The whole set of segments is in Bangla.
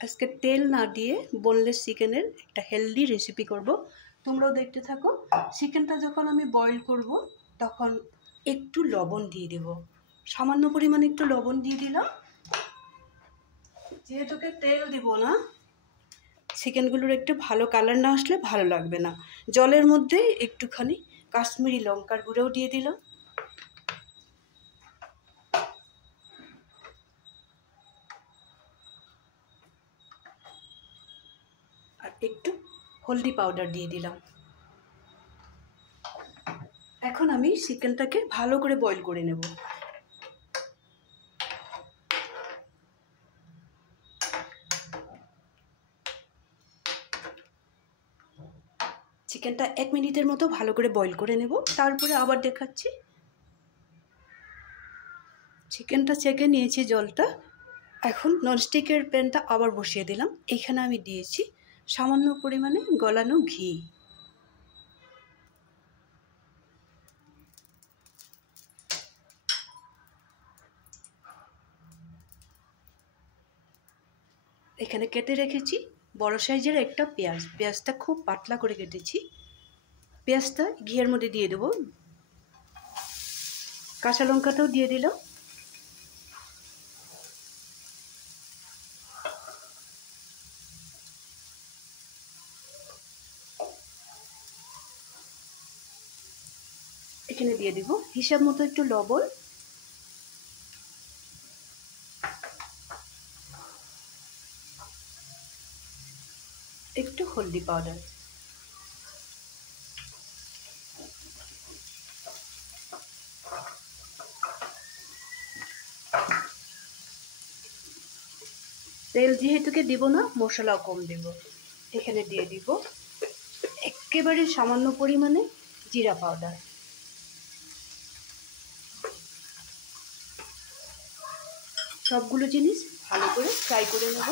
আজকে তেল না দিয়ে বোনলেস চিকেনের একটা হেলদি রেসিপি করব। তোমরাও দেখতে থাকো। চিকেনটা যখন আমি বয়েল করব তখন একটু লবণ দিয়ে দেব, সামান্য পরিমাণে একটু লবণ দিয়ে দিলাম। যেহেতু তেল দিব না, চিকেনগুলোর একটু ভালো কালার না আসলে ভালো লাগবে না। জলের মধ্যে একটুখানি কাশ্মীরি লঙ্কার গুঁড়োও দিয়ে দিলাম, আর একটু হলদি পাউডার দিয়ে দিলাম। এখন আমি চিকেনটাকে ভালো করে বয়েল করে নেব। চিকেনটা 1 মিনিটের মতো ভালো করে বয়েল করে নেব, তারপরে আবার দেখাচ্ছি। চিকেনটা ছেঁকে নিয়েছি জলটা। এখন ননস্টিকের প্যানটা আবার বসিয়ে দিলাম। এখানে আমি দিয়েছি সামান্য পরিমাণে গলানো ঘি। এখানে কেটে রেখেছি বড় সাইজের একটা পেঁয়াজ। পেঁয়াজটা খুব পাতলা করে কেটেছি। পেঁয়াজটা ঘিয়ের মধ্যে দিয়ে দেবো। কাঁচা লঙ্কাটাও দিয়ে দিলাম। এখানে দিয়ে দিব হিসাব মতো একটু লবণ, একটু হলদি পাউডার। তেল যেহেতুকে দিব না, মশলাও কম দেব। এখানে দিয়ে দিব একেবারে সামান্য পরিমাণে জিরা পাউডার। সবগুলো জিনিস ভালো করে ফ্রাই করে নেব।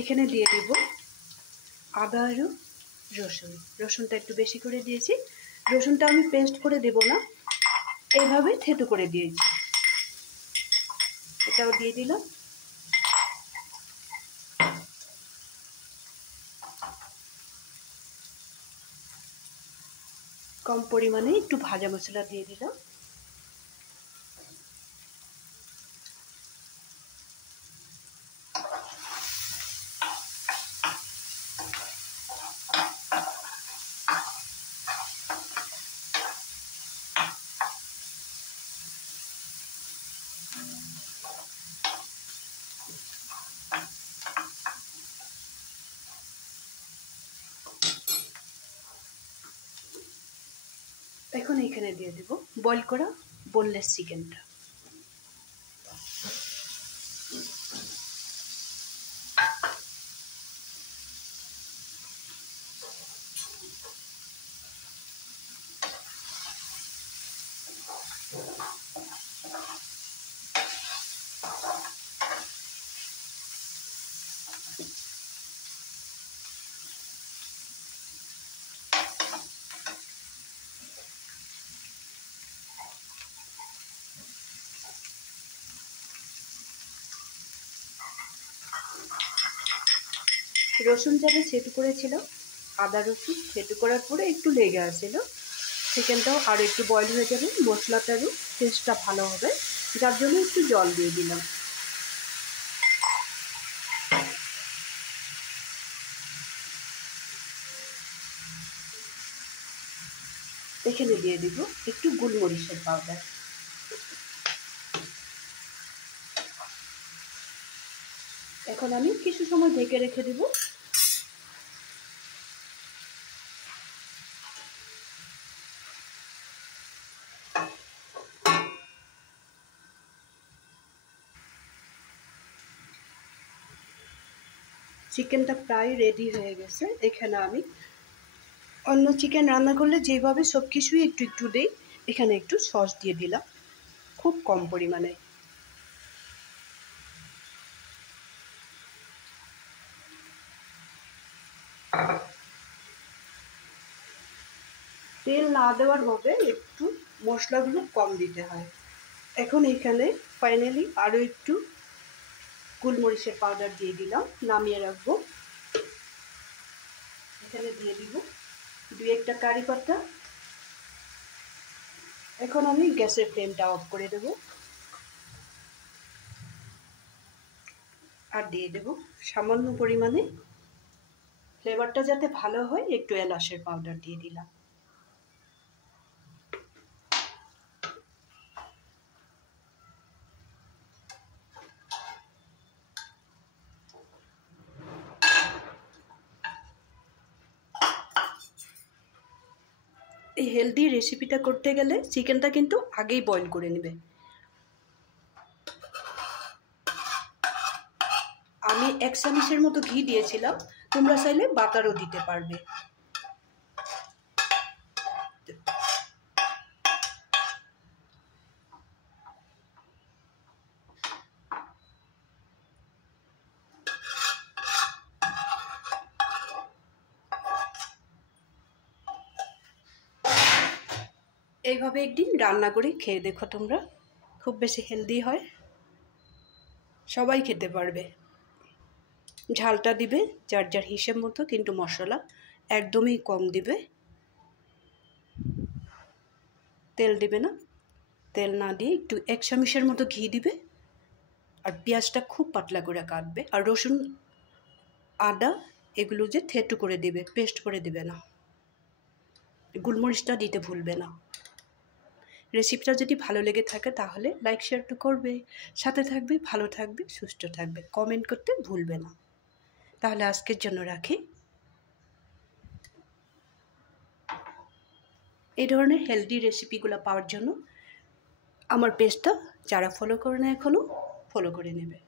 এখানে দিয়ে দিব আদা আর রসুন। রসুনটা একটু বেশি করে দিয়েছি। রসুনটা আমি পেস্ট করে দেব না, এইভাবে থেতো করে দিয়েছি। এটাও দিয়ে দিলাম। কম পরিমাণে একটু ভাজা মশলা দিয়ে দিলাম। এখন এখানে দিয়ে দেব বয়েল করা বোনলেস চিকেনটা। রসুন যাবে থেতো করেছিল, আদা রসুন থেতো করার পরে একটু লেগে আসছিল। চিকেনটাও আরও একটু বয়েল হয়ে যাবে, মশলাটারও টেস্টটা ভালো হবে, যার জন্য একটু জল দিয়ে দিলাম। এখানে দিয়ে দিব একটু গোলমরিচের পাউডার। এখন আমি কিছু সময় ঢেকে রেখে দেব। চিকেনটা প্রায় রেডি হয়ে গেছে। এখানে আমি অন্য চিকেন রান্না করলে যেভাবে সব কিছুই একটু একটু দিই, এখানে একটু সস দিয়ে দিলাম খুব কম পরিমাণে। তেল না দেওয়ার ভাবে একটু মশলাগুলো কম দিতে হয়। এখন এখানে ফাইনালি আরও একটু গোলমরিচের পাউডার দিয়ে দিলাম, নামিয়ে রাখবো। এখানে দিয়ে দিব 2-1টা কারি পাতা। এখন আমি গ্যাসের ফ্লেমটা অফ করে দেব আর দিয়ে দেব সামান্য পরিমাণে, ফ্লেভারটা যাতে ভালো হয়, একটু এলাচের পাউডার দিয়ে দিলাম। এই হেলদি রেসিপিটা করতে গেলে চিকেনটা কিন্তু আগেই বয়েল করে নেবে। আমি 1 চামচের মতো ঘি দিয়েছিলাম, তোমরা চাইলে বাটারও দিতে পারবে। এইভাবে একদিন রান্না করে খেয়ে দেখো তোমরা, খুব বেশি হেলদি হয়, সবাই খেতে পারবে। ঝালটা দিবে যার যার হিসেব মতো, কিন্তু মশলা একদমই কম দিবে। তেল দিবে না, তেল না দিয়ে একটু 1 চামচের মতো ঘি দিবে, আর পেঁয়াজটা খুব পাতলা করে কাটবে, আর রসুন আদা এগুলো যে থেঁতো করে দিবে, পেস্ট করে দিবে না। গোলমরিচটা দিতে ভুলবে না। রেসিপিটা যদি ভালো লেগে থাকে তাহলে লাইক শেয়ার তো করবে, সাথে থাকবে, ভালো থাকবে, সুস্থ থাকবে, কমেন্ট করতে ভুলবে না। তাহলে আজকের জন্য রাখি। এই ধরনের হেলদি রেসিপিগুলো পাওয়ার জন্য আমার পেজটা যারা ফলো করে না এখনও, ফলো করে নেবে।